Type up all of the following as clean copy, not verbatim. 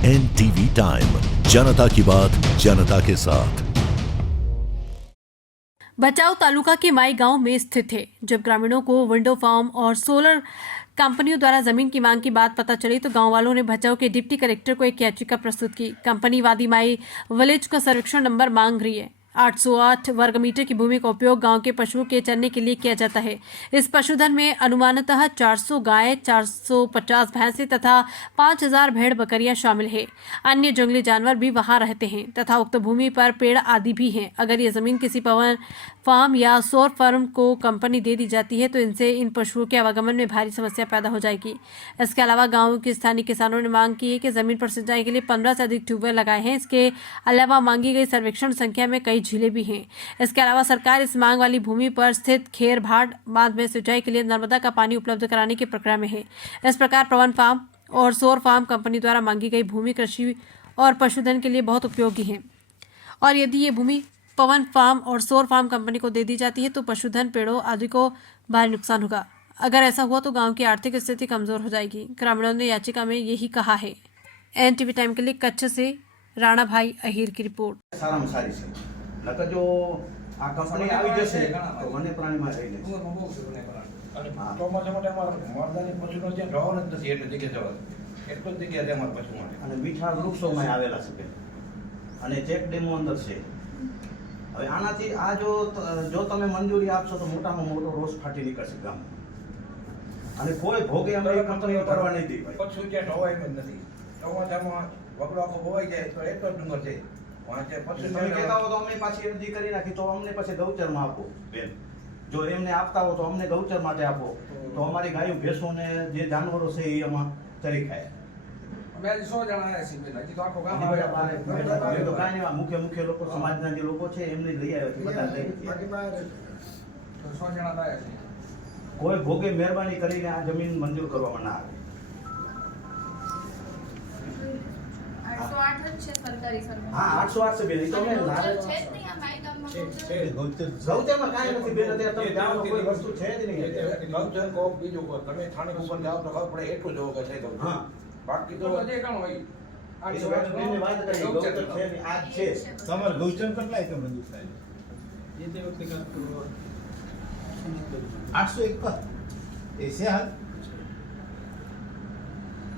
NTV time, जनता की बात जनता के साथ। बचाव तालुका के माई गांव में स्थित है। जब ग्रामीणों को विंडो फार्म और सोलर कंपनियों द्वारा जमीन की मांग की बात पता चली तो गांव वालों ने भचाऊ के डिप्टी कलेक्टर को एक याचिका प्रस्तुत की। कंपनी वादी माई विलेज का सर्वेक्षण नंबर मांग रही है। 808 वर्ग मीटर की भूमि का उपयोग गांव के पशुओं के चरने के लिए किया जाता है। इस पशुधन में अनुमानतः 400 गाय, 450 भैंसे तथा 5000 भेड़ बकरियां शामिल है। अन्य जंगली जानवर भी वहां रहते हैं तथा उक्त भूमि पर पेड़ आदि भी हैं। अगर ये जमीन किसी पवन फार्म या सौर फार्म को कंपनी दे दी जाती है तो इनसे इन पशुओं के आवागमन में भारी समस्या पैदा हो जाएगी। इसके अलावा गांव के स्थानीय किसानों ने मांग की है कि जमीन पर सिंचाई के लिए 15 से अधिक ट्यूबवेल लगाए हैं। इसके अलावा मांगी गई सर्वेक्षण संख्या में कई झीलें भी हैं। इसके अलावा सरकार इस मांग वाली भूमि पर स्थित खेर भाट बांध में सिंचाई के लिए नर्मदा का पानी उपलब्ध कराने की प्रक्रिया में है। इस प्रकार पवन फार्म और सौर फार्म कंपनी द्वारा मांगी गई भूमि कृषि और पशुधन के लिए बहुत उपयोगी है और यदि ये भूमि पवन फार्म और सौर फार्म कंपनी को दे दी जाती है तो पशुधन, पेड़ों आदि को भारी नुकसान होगा। अगर ऐसा हुआ तो गांव की आर्थिक स्थिति कमजोर हो जाएगी। ग्रामीणों ने याचिका में यही कहा है। NTV टाइम के लिए कच्छ से राणा भाई अहीर की रिपोर्ट। साराમાં સારી છે નકર જો આ કંપની આવી જશે તો વન્ય પ્રાણીમાં રહી લેશે ચોમાસા માટે મરદાની પશુનો ત્યાં જવાનું જ નથી, એટલે જગ્યા જવા એટલો જ જગ્યા છે અમારા પશુ માટે અને મીઠા વૃક્ષોમાં આવેલા છે અને ચેક ડેમો અંદર છે। હવે આનાથી આ જો તમે મંજૂરી આપશો તો મોટામાં મોટો રોષ ફાટી નીકળશે ગામ અને કોઈ ભોગે અમે એ કંપનીઓ કરવા નહીં દે ભાઈ। પશુ ત્યાં ઢોવાય જ નથી। ચોમાસામાં વગડો આખો ભોવાઈ જાય તો એટલો જ ડુંગર છે વાંચે પશુ તમે કહેતા હો તો અમે પાછી અરજી કરી નાખી તો અમને પછી ગૌચરમાં આપો બેન। જો એમને આપતા હો તો અમને ગૌચર માટે આપો તો અમારી ગાયો ભેંસોને જે જાનવરો છે એ આમાં ચરી ખાય। અમે 100 જણા આવ્યા છીએ બેન, હજી તો આખો ગામ અમે તો કાંઈ નહીં, મુખ્ય લોકો સમાજના જે લોકો છે એમને લઈ આવ્યા છે, બધા લઈ આવ્યા છે। 100 જણા આવ્યા છે। કોઈ ભોગે મહેરબાની કરીને આ જમીન મંજૂર કરવામાં ના આવે। 808 છે સરકારી સર્વે। હા 808 છે બેન, તો અમે ગૌચર છે જ નહીં આ માઈ ગામમાં ગૌચર? ગૌચરમાં કાંઈ નથી બેન, અત્યારે તમે ગામમાં કોઈ વસ્તુ છે જ નહીં। ગૌચર કહો બીજું કહો, તમે સ્થાનિક ઉપર જાઓ તો ખબર પડે એટલું જોવો કે છે ગૌચર। હા બાકી તો હજી કાં હોય એ તો બેનની વાત કરી, ગૌચર છે ને આ જ છે। તમારે ગૌચર કેટલા એકર મંજૂર થાય? એ તે વખતે 801 એ છે હાલ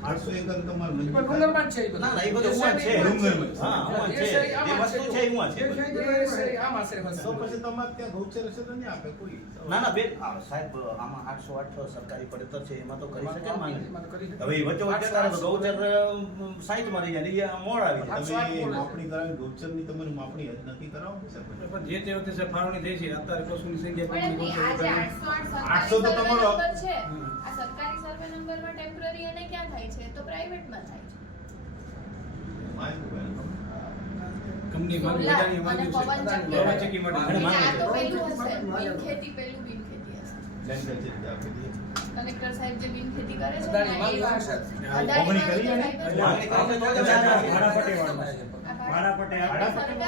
800 એકર તમારે મંજૂર થાય? ડુંગરમાં જ છે એ બધું। ના ના એ બધું ઉવા છે, ડુંગરમાં છે। હા ઉવા છે, જે વસ્તુ છે એ ઉવા છે। આમાં છે બસ। તો પછી તમારે ત્યાં ગૌચર હશે તો નહીં આપે કોઈ? ના ના બેન સાહેબ આમાં 808 સરકારી પડતર છે એમાં તો કરી શકે ને માંગણી। એમાં તો કરી શકે। હવે એ વચ્ચે વચ્ચે તારે ગૌચર સાઈડમાં રહી જાય ને એ મોડ આવી જાય। તમે માપણી કરાવી ગૌચરની તમારી માપણી હજી નક્કી કરાવો ને સાહેબ? પણ જે તે વખતે ફાળવણી થઈ છે અત્યારે પશુની સંખ્યા પણ એમની આજે 808 800 તો સરકારી તમારો સર્વે નંબર છે। આ સરકારી સર્વે નંબરમાં ટેમ્પરરી અને ક્યાં થાય છે તો પ્રાઇવેટમાં થાય છે। કંપની માંગી સોલાર બધાની અને માંગ્યું પવન છે ચક્કી પવન ચક્કી માટે અને આ તો પેલું હશે બિનખેતી, પેલું બિનખેતી હશે। કલેક્ટર સાહેબ જે બિનખેતી કરે છે ને અદાણી એ માંગ વાત છે। છે। મોગણી કરી અદાણી અને માંગ છે। માંગણી કરે તો જ ભાડાપટ્ટી વાળું છે. આ ભાડાપટ્ટી સરકાર